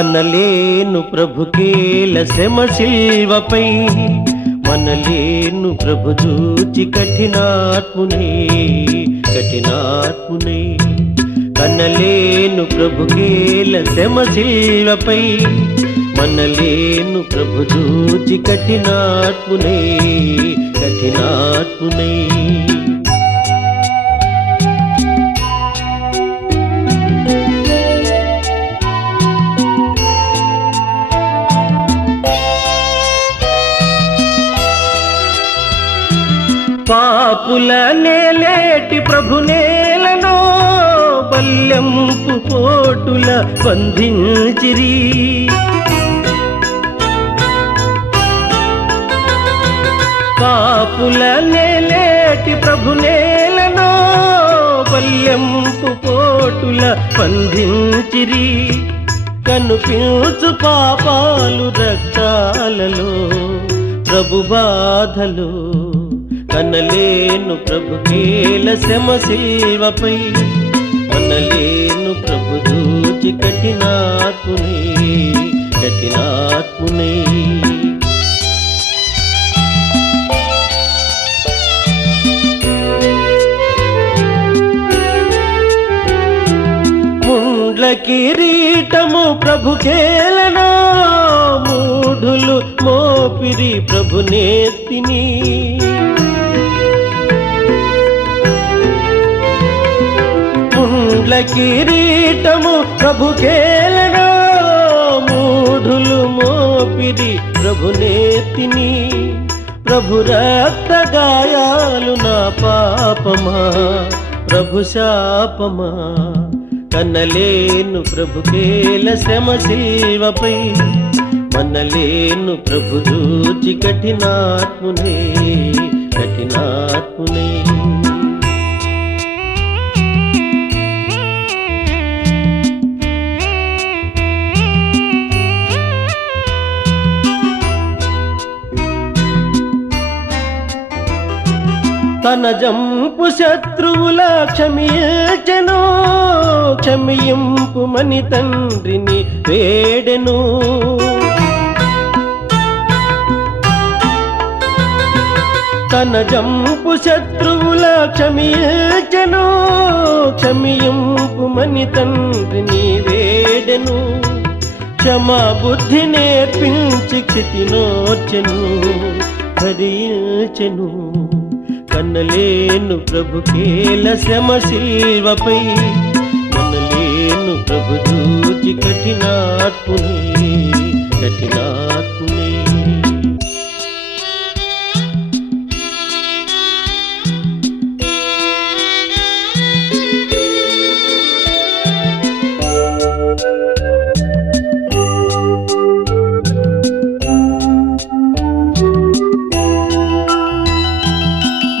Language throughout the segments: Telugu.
కనలేను ప్రభుకేల శ్రమ శిల్వపై, మనలేను ప్రభు చూచి కఠినాత్మునే కఠినాత్మునే. కనలేను ప్రభుకేల శ్రమ శిల్వపై, మనలేను ప్రభు చూచి కఠినాత్మునే కఠినాత్మునే. పాపుల నేలేటి ప్రభు నేలను బల్యంపు కోటుల బంధించిరి. పాపుల నేలేటి ప్రభు నేలను బల్యంపు కోటుల బంధించిరి. కనుపించు పాపాలు రక్తాలలో ప్రభు బాధలు, కనలేను ప్రభుకేల శ్రమ శిల్వపై, మనలేను ప్రభు చూచి కఠినాత్మునే కఠినాత్మునే. ముండ్ల కిరీటము ప్రభుకేలను, మూఢులు మోపిరి ప్రభు నేతిని. ముండ్ల కిరీటము ప్రభుకేలను, మూఢులు మోపిరి ప్రభు నేతిని. ప్రభు రక్త గాయాలు నా పాపమా ప్రభు శాపమా, కనలేను ప్రభుకేల శ్రమ శిల్వపై, మనలేను ప్రభు చూచి కఠినాత్మునే కఠినాత్మునే. తన జంపు శత్రువుల క్షమించెను, క్షమింపు మని తండ్రిని వేడెను. తన జంపు శత్రువుల క్షమించెను, క్షమింపు మని తండ్రిని వేడెను. క్షమా బుద్ధి నేర్పించి క్షితినోర్చెను భరించెను. కనలేను ప్రభుకేల శ్రమ శిల్వపై, మనలేను ప్రభు చూచి కఠినాత్మునే కఠినాత్మునే.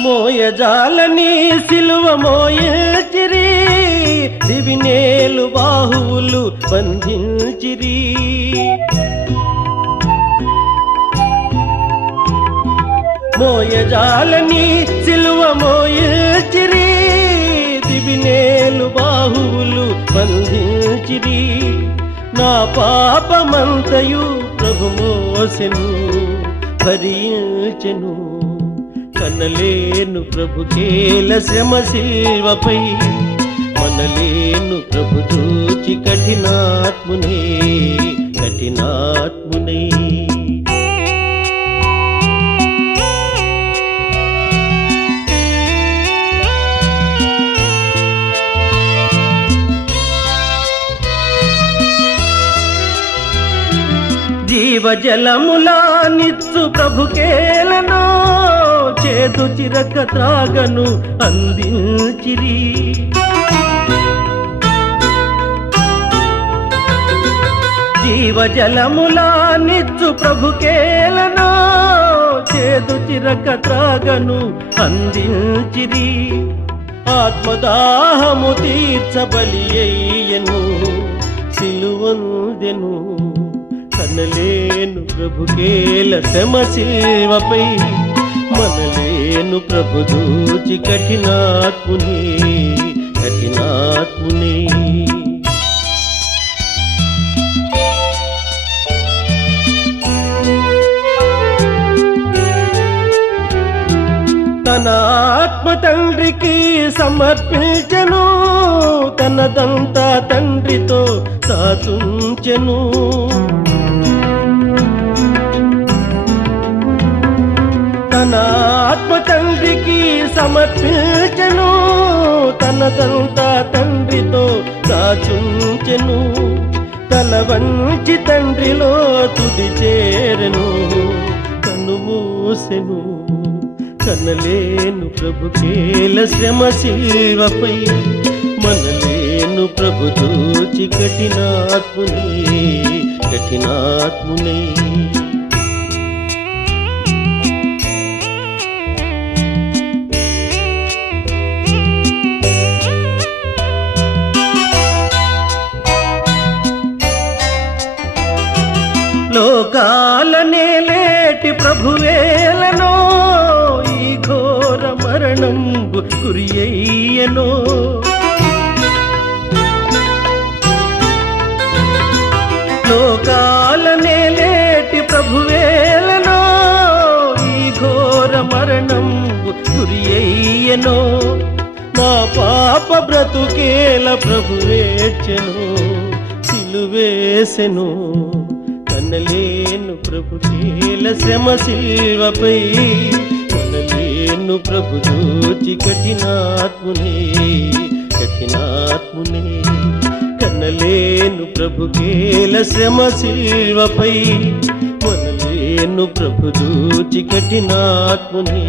మోయజాలని సిలువ మోయచిరి, దివినేలు బాహువులు బంధించిరి. మోయజాలని సిలువ మోయచిరి, దివినేలు బాహువులు బంధించిరి. నా పాపమంతయు ప్రభు మోసెను భరించెను. కనలేను ప్రభుకేల శ్రమ శిల్వపై, మనలేను ప్రభు చూచి కఠినాత్మునే కఠినాత్మునే. జీవజలములా నిత్సు ప్రభుకేలను, చేదు చిరక త్రాగను అందించిరి. జీవజలములా నిత్సు ప్రభుకేలను, చేదు చిరక త్రాగను అందించిరి. ఆత్మదాహము తీర్చబలి అయ్యెను సిలువందెను. కనలేను ప్రభుకేల శ్రమ శిల్వపై, మనలేను ప్రభు చూచి కఠినాత్మునే కఠినాత్మునే. సమర్పించెను, తనదంతా తండ్రితో సాతుంచెను. తన ఆత్మ తండ్రికి సమర్పించెను, తనదంతా తండ్రితో దాచుంచెను. తల వంచి తండ్రిలో తుది చేరెను, కన్ను మూసెను. కనలేను ప్రభుకేల శ్రమ శిల్వపై, మనలేను ప్రభు దూచి కఠినాత్మునే. లోకాలనే లేటి ప్రభువేలనో, ఈ ఘోర మరణంబు గురియయ్యనో. లోకాలనే లేటి ప్రభువేలనో, ఈ ఘోర మరణంబు గురియయ్యనో. నా పాప బ్రతుకేల ప్రభువేర్చెను, సిలువేసెను. కనలేను ప్రభుకేల శ్రమ శిల్వపై, కనలేను ప్రభు దూచి కఠినాత్మునే. కనలేను ప్రభుకేల శ్రమ శిల్వపై, మనలేను ప్రభు దూచి కఠినాత్మునే.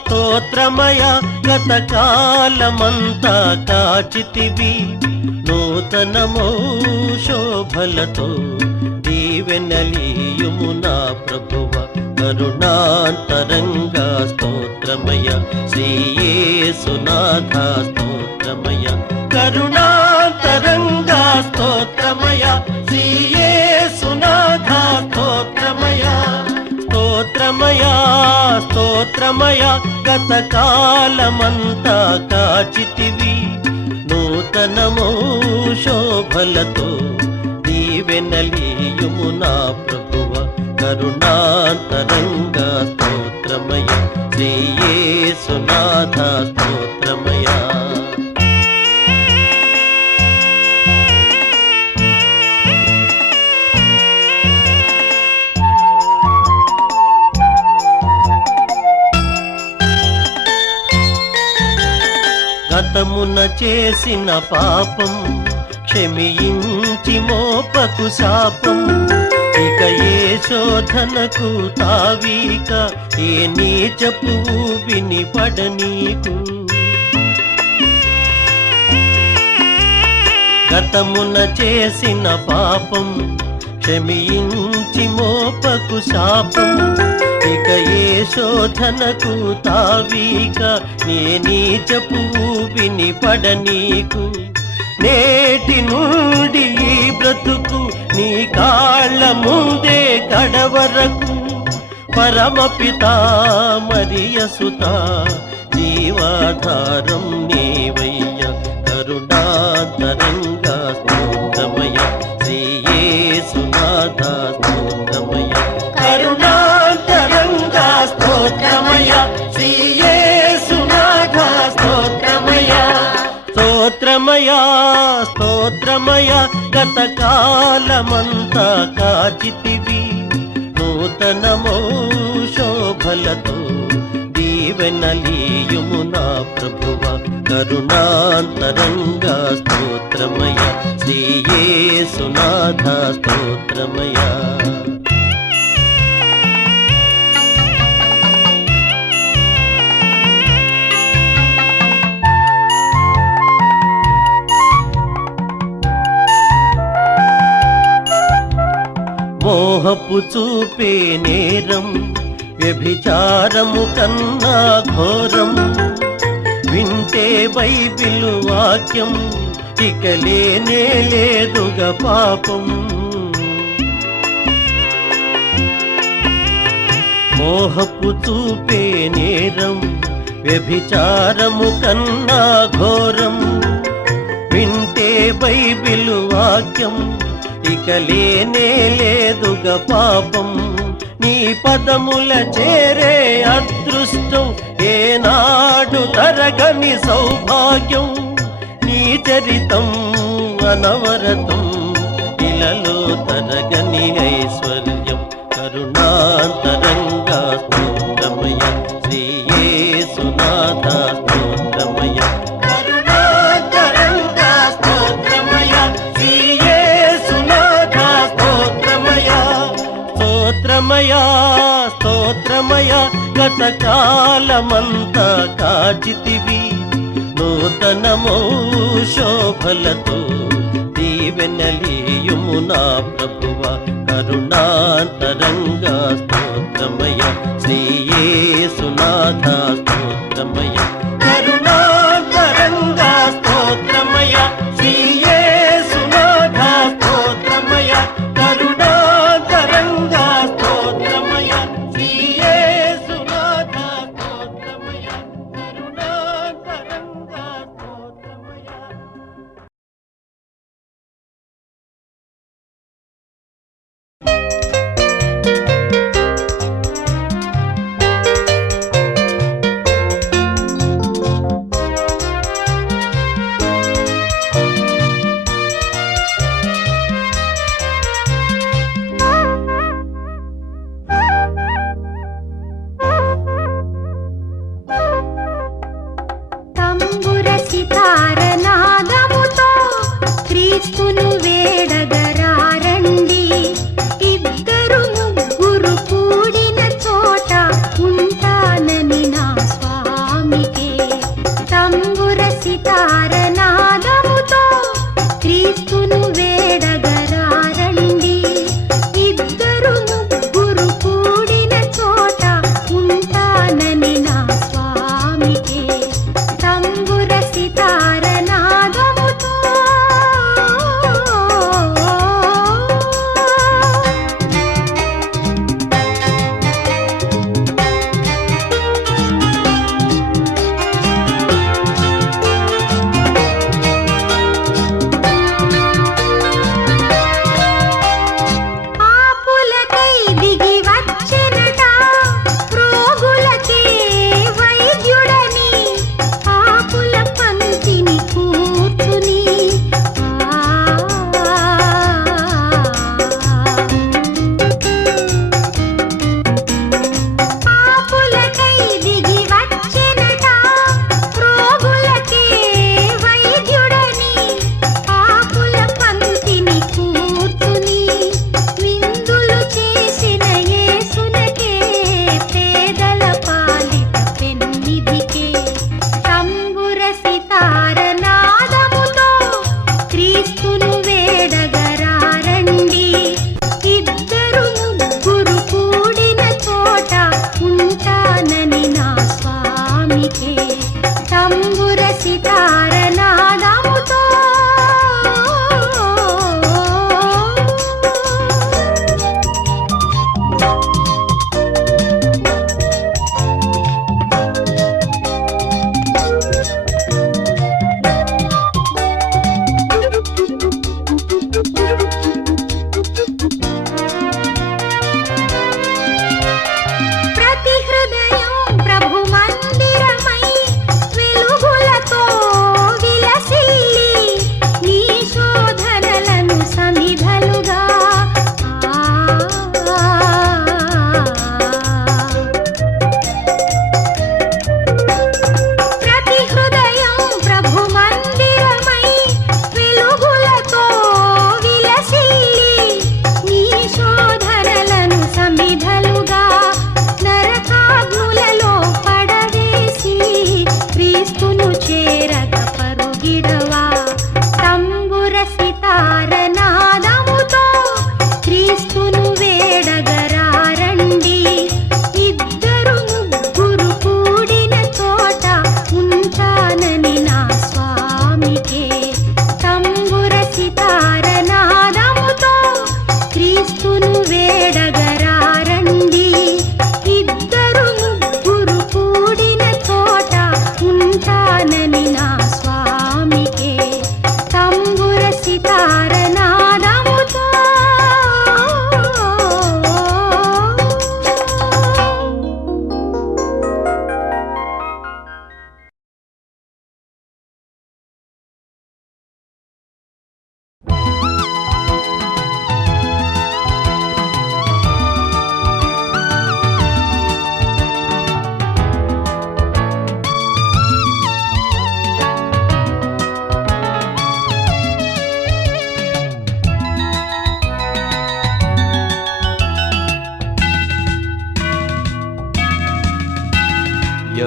స్తోత్రమయా గతకాలమంతా కాచితివి, నూతనమో శోభలతో దీవెనలీయుము నా ప్రభువ. కరుణాంతరంగా స్తోత్రమయ శ్రీయేసునాథ స్తోత్రమయ. కరుణాంతరంగా స్తోత్రమయ శ్రీయేసునాథ స్తోత్రమయ. స్తోత్రమయ గతకాలమంతా కాచితివి, నూతనమో శోభలతో దీవెనలీయుము నా ప్రభువ. కరుణాంతరంగా స్తోత్రమయ శ్రీయేసునాథ స్తోత్రమయ. గతమున చేసిన పాపం క్షమించి మోపకు శాపం, ఇక ఏ శోధనకు తావీక, ఏ నీచపు వినిపడనీకు. గతమున చేసిన పాపం క్షమించి మోపకు శాపం, ఇక ఏ శోధనకు తావీక, నే నీచపు వినిపడనీకు. నేటి నుండి ఈ బ్రతుకు నీ కాళ్ళ ముందే కడవరకు, పరమపితా మరియసుత జీవాధారం నీవయ్య. కరుణాంతరంగా స్తోత్రమయ శ్రీయేసునాథ స్తోత్రమయ. కరుణాంతరంగా స్తోత్రమయ శ్రీయేసునాథ స్తోత్రమయ. స్తోత్రమయ గతకాలమంతా కాచితివి, నూతనమో శోభలతో దీవెనలీయుము నా ప్రభువ. కరుణాంతరంగా స్తోత్రమయ శ్రీయేసునాథ స్తోత్రమయ. మోహపు చూపే నేరం వ్యభిచారము కన్నా ఘోరం, వింటే బైబిలు వాక్యం ఇక లేనే లేదుగా పాపం. మోహపు చూపే నేరం వ్యభిచారము కన్నా ఘోరం. వింటే బైబిలు వాక్యం ఇక లేనే లేదుగా పాపం. నీ పదముల చేరే అదృష్టం ఏనాడు తరగని సౌభాగ్యం. నీ చరితం అనవరతం ఇలలో తరగని ఐశ్వర్యం. కరుణాంతరంగా స్తోత్రమయ శ్రీ యేసునాథ స్తోత్రమయ. కరుణాంతరంగా స్తోత్రమయ శ్రీ యేసునాథ స్తోత్రమయ. స్తోత్రమయ స్తోత్రమయ గతకాలమంతా కాచితివి నూతనమో శోభలతో దీవెనలీయుము నా ప్రభువ. కరుణాంతరంగా స్తోత్రమయ శ్రీ యేసునాథ స్తోత్రమయ. కరుణాంతరంగా స్తోత్రమయ శ్రీ యేసునాథ స్తోత్రమయ. కరుణాంతరంగా స్తోత్రమయ శ్రీ యేసునాథ స్తోత్రమయ. కరుణాంతరంగా స్తోత్రమయ.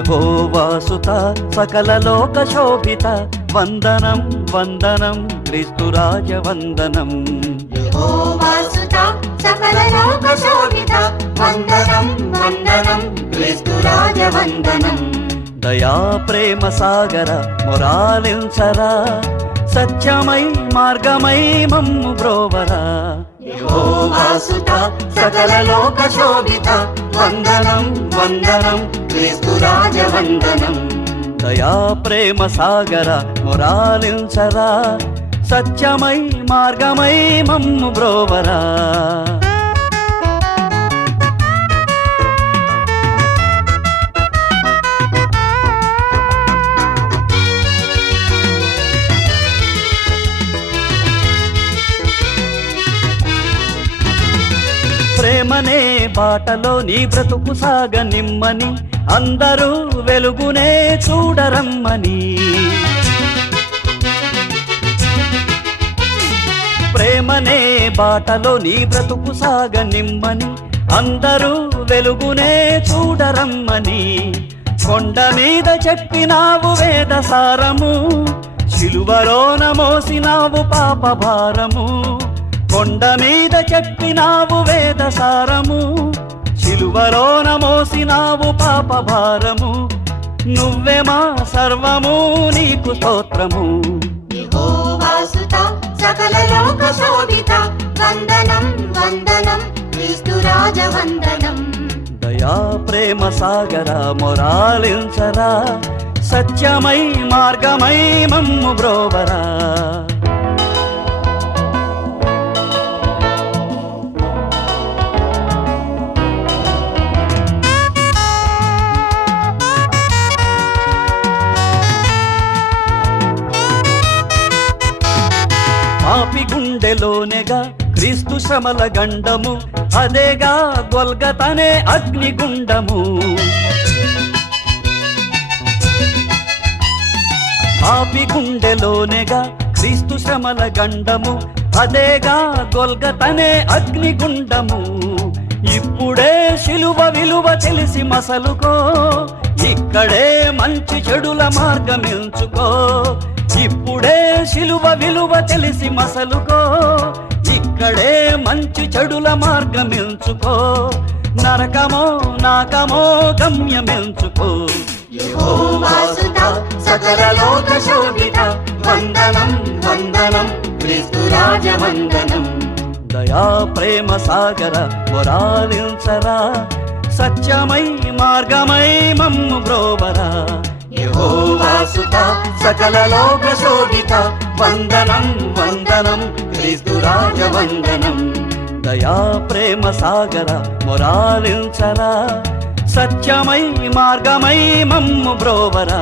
యెహోవాసుత సకల లోక శోభిత వందనం వందనం క్రీస్తురాజ వందనం. యెహోవాసుత సకల లోక శోభిత వందనం వందనం క్రీస్తురాజ వందనం. దయా ప్రేమ సాగర మొరాలించరా సత్యమై మార్గమై మమ్ము బ్రోవరా. యెహోవాసుత సకల లోక శోభిత వందనం వందనం క్రీస్తురాజ వందనం. దయా ప్రేమ సాగర మొరాలించరా సత్యమై మార్గమై మమ్ము బ్రోవరా. ప్రేమనే బాటలో నీ బ్రతుకు సాగ నిమ్మని అందరూ వెలుగునే చూడరమ్మని. ప్రేమనే బాటలో నీ బ్రతుకు సాగ నిమ్మని అందరూ వెలుగునే చూడరమ్మని. కొండ మీద చెప్పినావు వేద సారము శిలువలోన మోసినావు పాప భారము. కొండ మీద చెప్పినావు వేద సారము శిలువలోన మోసినావు పాప భారము. నువ్వే మా సర్వము నీకు స్తోత్రము. యెహోవాసుత సకల లోక శోభిత వందనం వందనం క్రీస్తురాజ వందనం. దయా ప్రేమ సాగర మొరాలించరా సత్యమై మార్గమై మమ్ము బ్రోవరా. పాపి గుండెలోనేగా క్రీస్తు శ్రమల గండము అదేగా గొల్గతనే అగ్నిగుండము. పాపి గుండెలోనేగా క్రీస్తు శ్రమల గండము అదేగా గొల్గతనే అగ్నిగుండము. ఇప్పుడే శిలువ విలువ తెలిసి మసలుకో ఇక్కడే మంచి చెడుల మార్గమించుకో. ఇప్పుడే శిలువ విలువ తెలిసి మసలుకో ఇక్కడే మంచి చెడుల మార్గమించుకో. నరకమో నాకమో గమ్యమించుకో. యెహోవాసుత సకల లోక శోభిత వందనం వందనం క్రీస్తురాజ వందనం. దయా ప్రేమ సాగర మొరాలించరా సత్యమై మార్గమై మమ్ము బ్రోవరా. యెహోవాసుత సకల లోక శోభిత వందనం వందనం క్రీస్తురాజ వందనం. దయా ప్రేమ సాగర మొరాలించరా సత్యమై మార్గమై మమ్ము బ్రోవరా.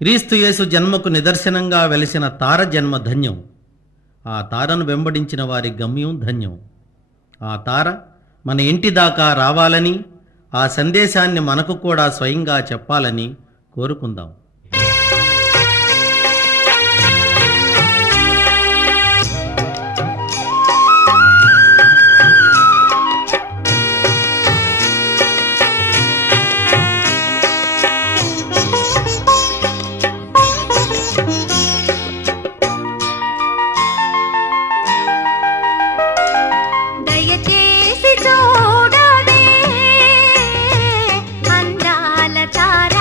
క్రీస్తు యేసు జన్మకు నిదర్శనంగా వెలిసిన తార జన్మ ధన్యం. ఆ తారను వెంబడించిన వారి గమ్యం ధన్యం. ఆ తార మన ఇంటి దాకా రావాలని, ఆ సందేశాన్ని మనకు కూడా స్వయంగా చెప్పాలని కోరుకుందాం. దయచేసి చూడవే అందాల తార,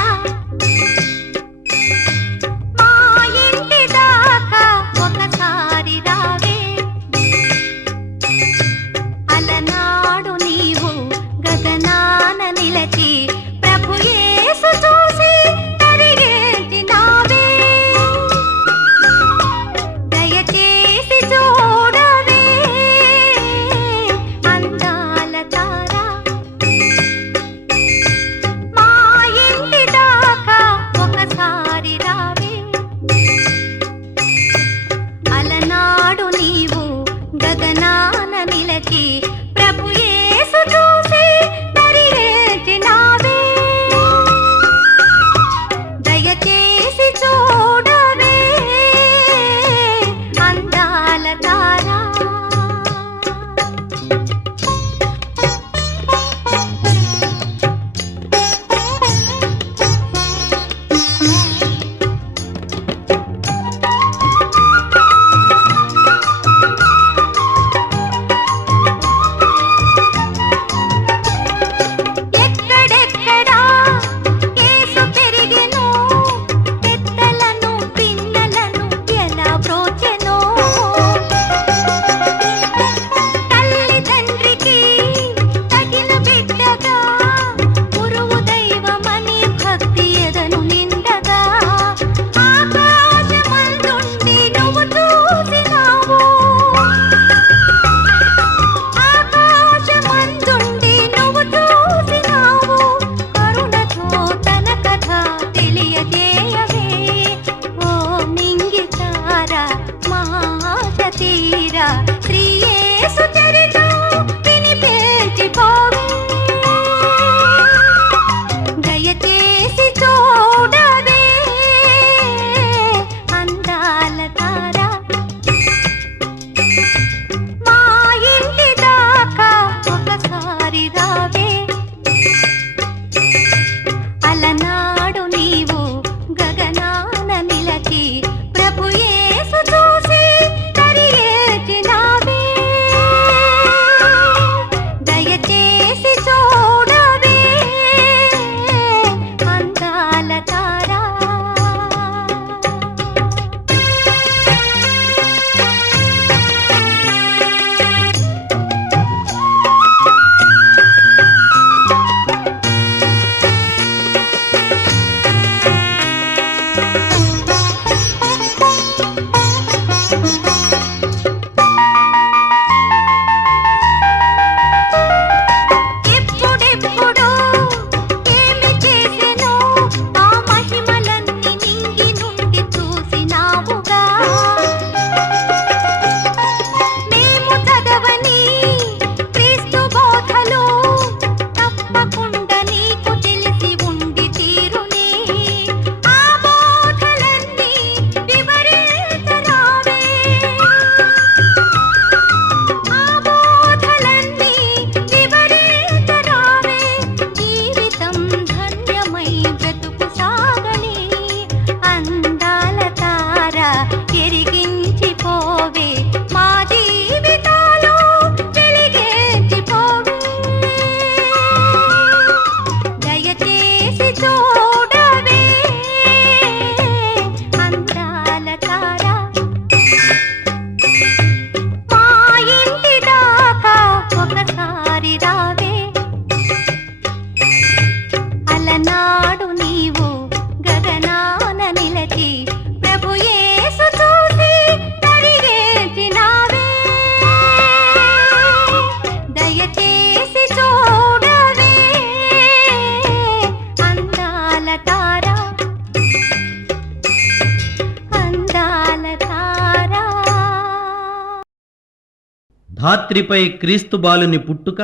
ధాత్రిపై క్రీస్తు బాలుని పుట్టుక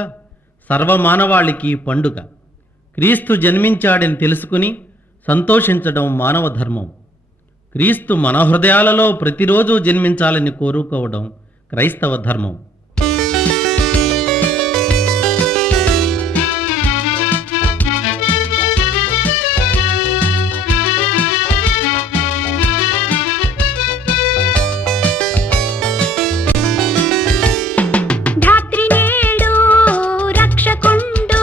సర్వమానవాళికి పండుగ. క్రీస్తు జన్మించాడని తెలుసుకుని సంతోషించడం మానవ ధర్మం. క్రీస్తు మన హృదయాలలో ప్రతిరోజు జన్మించాలని కోరుకోవడం క్రైస్తవ ధర్మం. ధాత్రి నేడు రక్షకుండు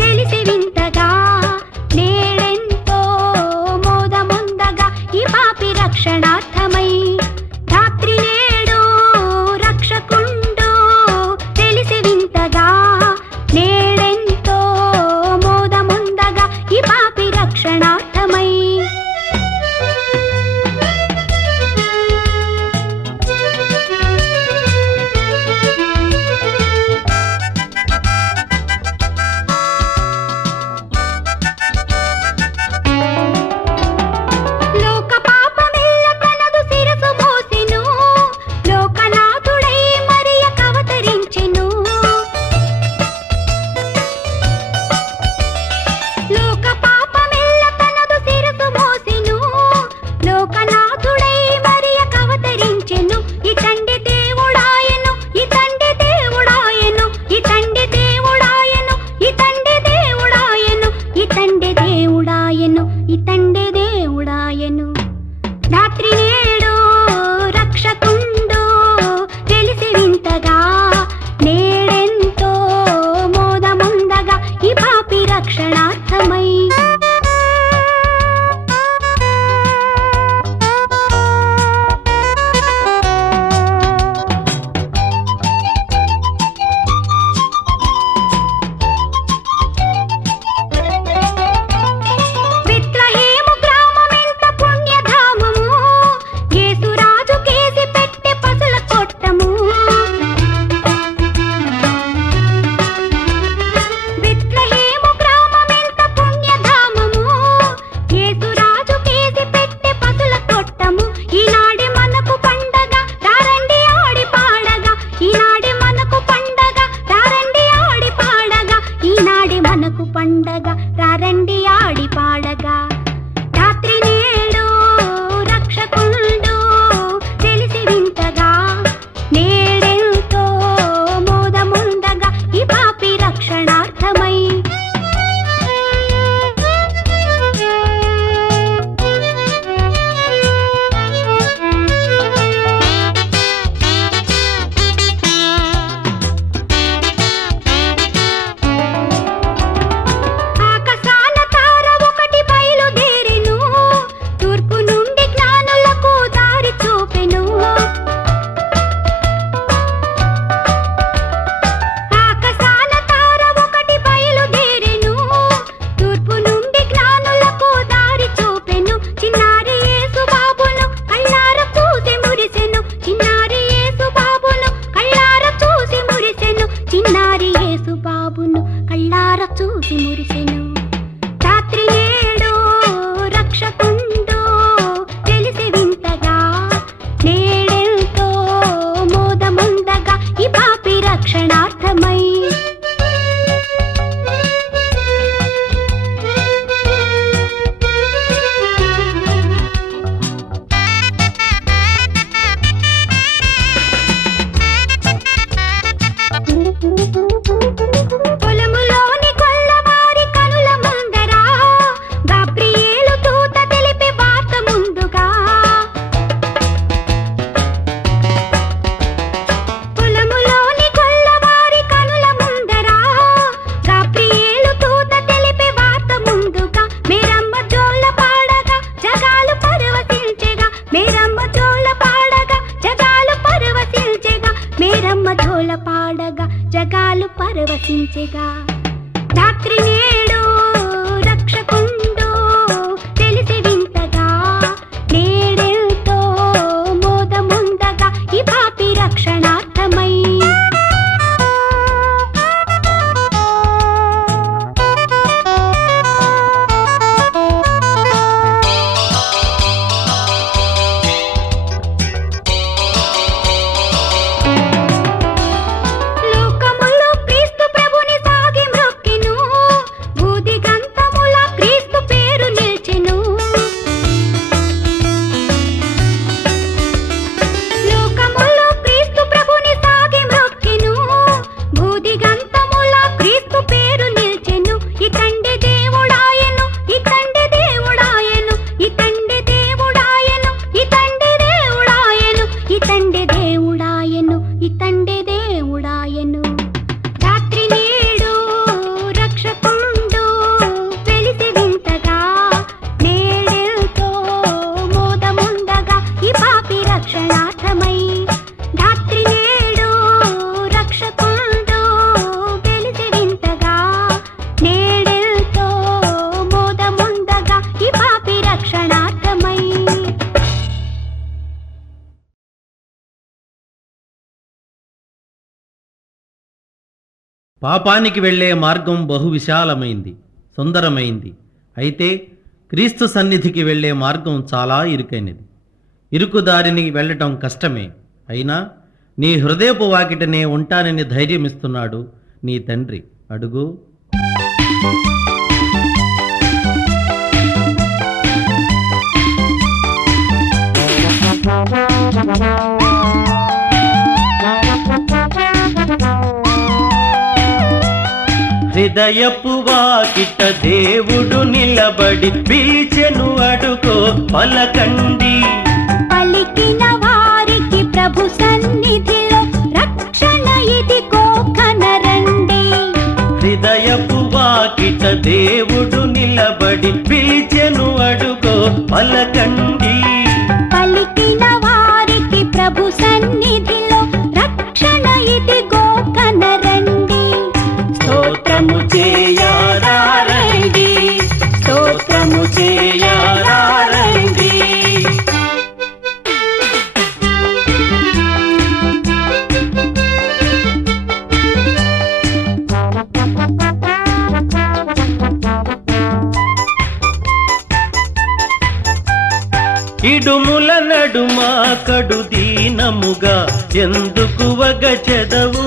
తెలిసి వింతగా నేడెంతో మోదముందగా ఈ పాపి రక్షణార్థమై. ధాత్రి నేడు రక్షకుండు తెలిసి వింతగా నేడెంతో మోదముందగా ఈ పాపి రక్షణార్థమై. లోక పాపమెల్ల తనదు శిరసు మోసెను, లోకనాథుడై మరియకవతరించెను. లోక పాపమెల్ల తనదు శిరసు మోసెను, లోకనాథుడై మరియకవతరించెను. ఇతండి దేవుడాయను, ఇతండి దేవుడాయను, ఇతండి దేవుడాయను, ఇతండి దేవుడాయను, ఇతండి దేవుడాయను, ఇతండి దేవుడాయను. ధాత్రి నేడు రక్షకుండు తెలిసి వింతగా నేడెంతో మోదముందగా ఈ పాపి రక్షణార్థమై. బెత్లెహేము గ్రామమెంత పుణ్యధామము, పాపానికి వెళ్ళే మార్గం బహు విశాలమైంది, సుందరమైంది. అయితే క్రీస్తు సన్నిధికి వెళ్ళే మార్గం చాలా ఇరుకైనది. ఇరుకు దారిని వెళ్ళటం కష్టమే. అయినా నీ హృదయపు వాకిటనే ఉంటానని ధైర్యమిస్తున్నాడు నీ తండ్రి. అడుగు. హృదయపు వాకిట దేవుడు నిలబడి పిలిచెను, అడుగో పలకండి. పలికిన వారికి ప్రభు సన్నిధిలో రక్షణ ఇదిగో కనరండి. హృదయపు వాకిట దేవుడు నిలబడి పిలిచెను, అడుగో పలకండి. పలికిన వారికి ప్రభు సన్నిధిలో రక్షణ ఇదిగో కనరండి. స్తోత్రము చేయరారండి, స్తోత్రము చేయరారండి. ఇడుముల నడుమ కడు దీనముగా ఎందుకు వగచెదవు?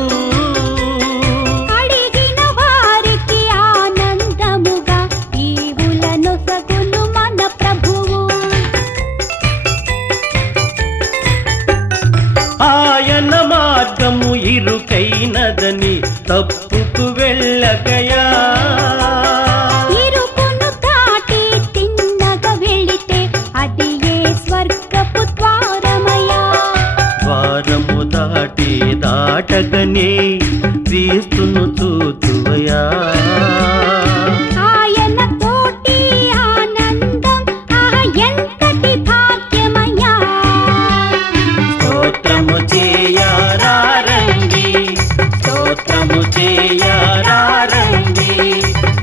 అడిగిన వారికి ఆనందముగా ఈవులనొసగును మన ప్రభువు. ఆయన మార్గము ఇరుకైనదని తప్పుకు వెళ్ళకయా. ఇరుకును దాటి తిన్నగా వెళితే అది ఏ స్వర్గపు ద్వారమయా. ద్వారము దాటగనే క్రీస్తును చూతువయా. ఆయన తోటి ఆనందం ఎంతటి భాగ్యమయా. స్తోత్రము చేయరారండి, స్తోత్రము చేయరారండి.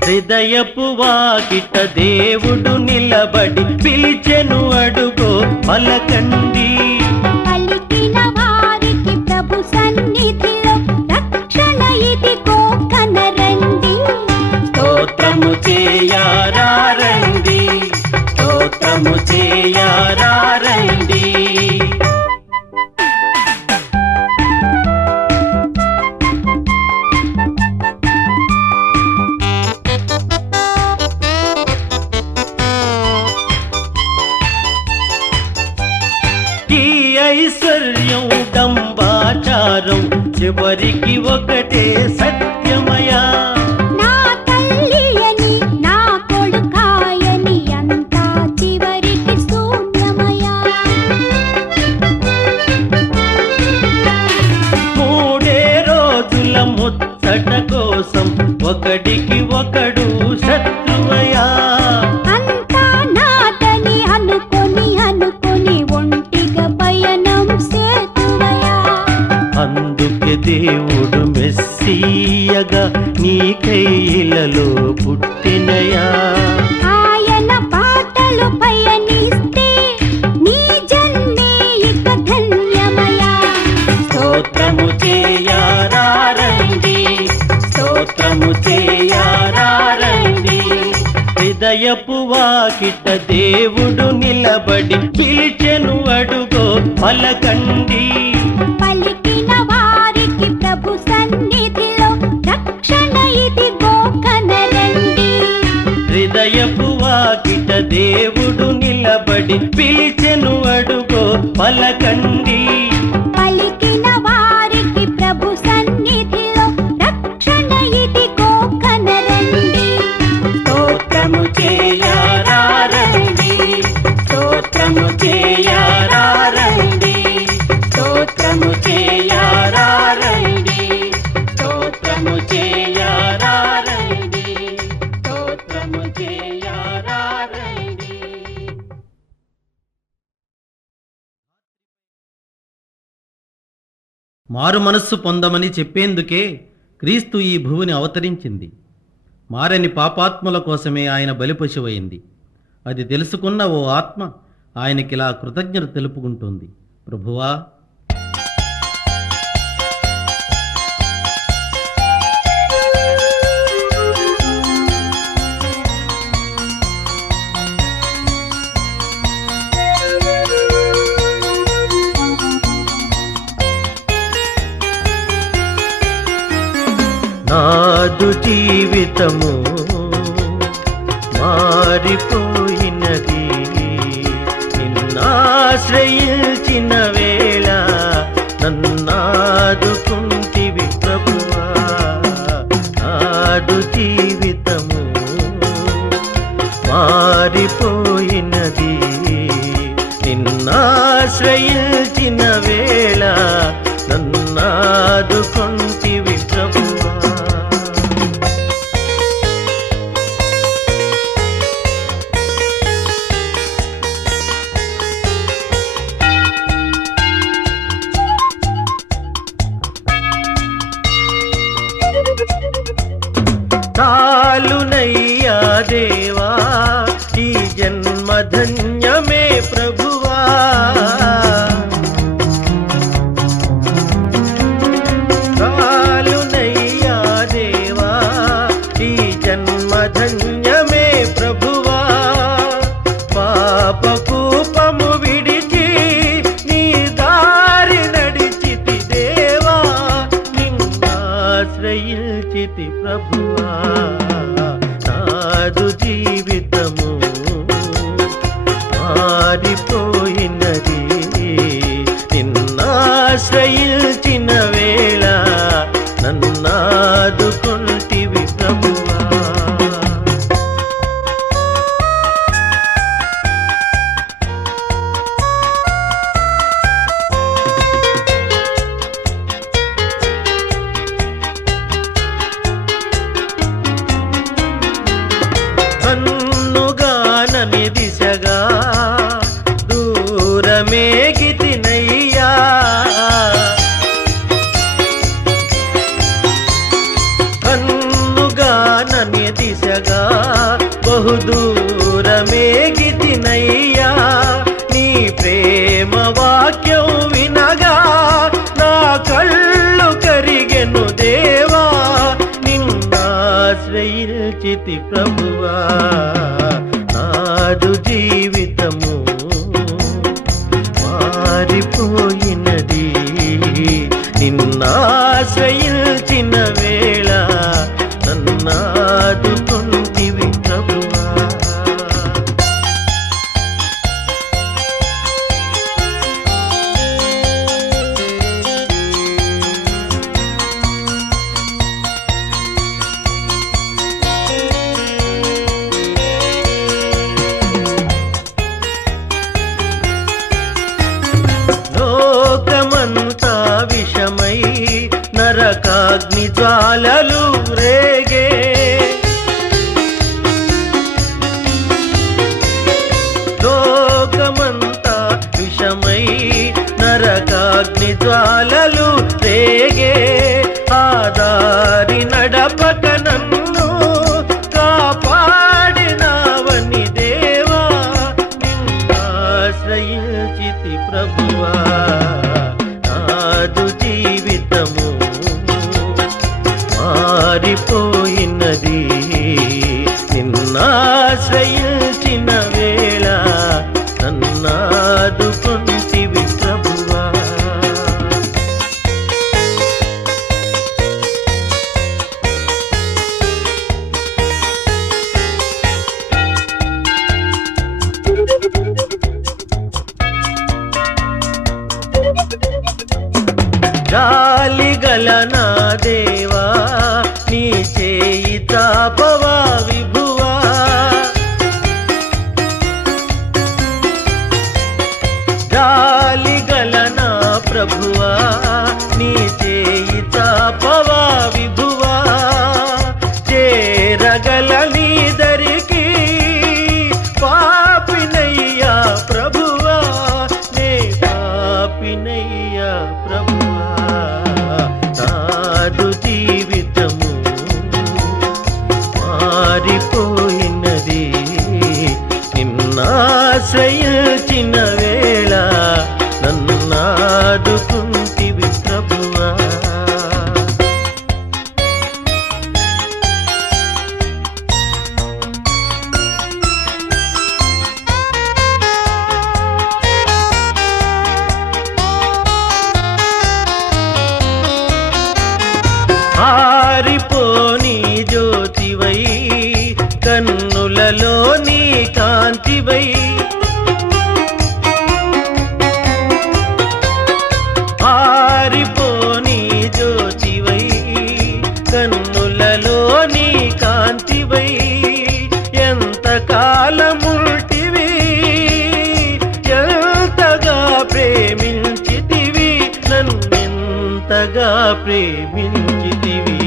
హృదయపు వాకిట దేవుడు నిలబడి పిలిచెను, అడుగో పలకండి. పలికిన వారికి ప్రభు సన్నిధిలో రక్షణ ఇదిగో కనరండి. స్తోత్రము చేయరారండి, స్తోత్రము చేయరారండి. ఈ ఐశ్వర్యం డంబాచారం చివరికి ఒకటే సత్యమయా. నా తల్లి అని నా కొడుకాయని అంతా చివరికి శూన్యమయా. మూడే రోజుల ముచ్చట కోసం ఒకడికి ఒకడు శత్రువయా. అంతా నాదని అనుకొని ఒంటిగా పయనం సేతువయా. అందుకే దేవుడు మెస్సీయగా నీ కైలలో పుట్టినయా. ఆయన బాటలు పయనిస్తే నీ జన్మే ఇక ధన్యమయా. స్తోత్రము చేయరారండి, స్తోత్రము చేయరారండి. హృదయపు వాకిట దేవుడు నిలబడి పిలిచెను, అడుగో పలకండి. పలికిన వారికి ప్రభు సన్నిధిలో రక్షణ ఇదిగో కనరండి. హృదయపు వాకిట దేవుడు నిలబడి పిలిచెను, అడుగో పలకండి. పలికిన వారికి ప్రభు సన్నిధిలో రక్షణ ఇదిగో కనరండి. స్తోత్రము చేయరారండి, స్తోత్రము చేయరారండి, స్తోత్రము చేయరారండి, స్తోత్రము చేయరారండి, స్తోత్రము చేయరారండి. మారు మనస్సు పొందమని చెప్పేందుకే క్రీస్తు ఈ భూమిని అవతరించింది. మారని పాపాత్ముల కోసమే ఆయన బలిపశువైంది. అది తెలుసుకున్న ఓ ఆత్మ ఆయనకిలా కృతజ్ఞత తెలుపుకుంటుంది. ప్రభువా, నాదు జీవితము మారిపోయినది, నిన్నాశ్రయించిన వేళ నన్నాదుకుంటివి ప్రభువా. నాదు జీవితము మారిపోయినది, నిన్నాశ్రయించిన వేళ నన్నాదుకుంటివి ప్రభువా. చాలునయ్యా దేవా ఈ జన్మధన్యమే ప్రభువా. చాలునయ్యా దేవా ఈ జన్మధన్యమే ప్రభువా. పాపకూపము విడిచి నీ దారి నడిచితి దేవా, నిన్నాశ్రయించితి ప్రభువా. నాదు జీవితము మారిపోయినది, నిన్నాశ్రయించిన వేళ నన్నాదుకుంటివి ప్రభువా. కన్నుగానని దిశగా దూరమేగితినయ్యా, కన్నుగానని దిశగా బహుదూరమేగితినయ్యా. నీ ప్రేమ వాక్యం వినగా నా కళ్ళు కరిగెను దేవా, నిన్నాశ్రయించితి ప్రభువా. నాదు జీవితము మారిపోయినది, నిన్నాశ్రయించిన వేళ నన్నాదుకుంటివి ప్రభువా. లోకమంతా విషమై నరకాగ్ని జ్వాలలు రేగే, లోకమంతా విషమై నరకాగ్ని జ్వాలలు రేగే. ఆదారి నడపక నన్ను కాపాడినావని దేవా, నిన్నాశ్రయించితి ప్రభువా. నాదు జీవితము మారిపోయినది, నిన్నాశ్రయించిన వేళ నన్నాదుకుంటివి ప్రభువా. జాలిగల నా దేవా నీ చేయి తాపవా విభువా. జాలిగల నా ప్రభువా నీ చేయి తాపవా విభువా. చేరగల నీ దరికి పాపినయ్యా ప్రభువా, నే పాపినయ్యా ప్రభువా. నాదు జీవితము మారిపోయినది, నిన్నాశ్రయించిన వేళ నన్నాదుకుంటివి ప్రభువా. ఆరిపోని ఎంతగా ప్రేమించితివి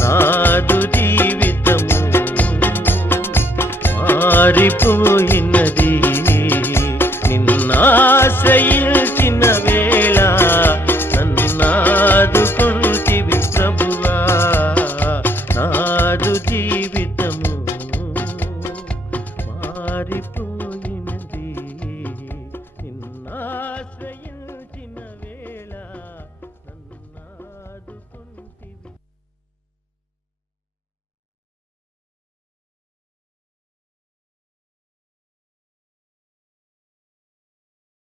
నాదు జీవితము మారిపోయినది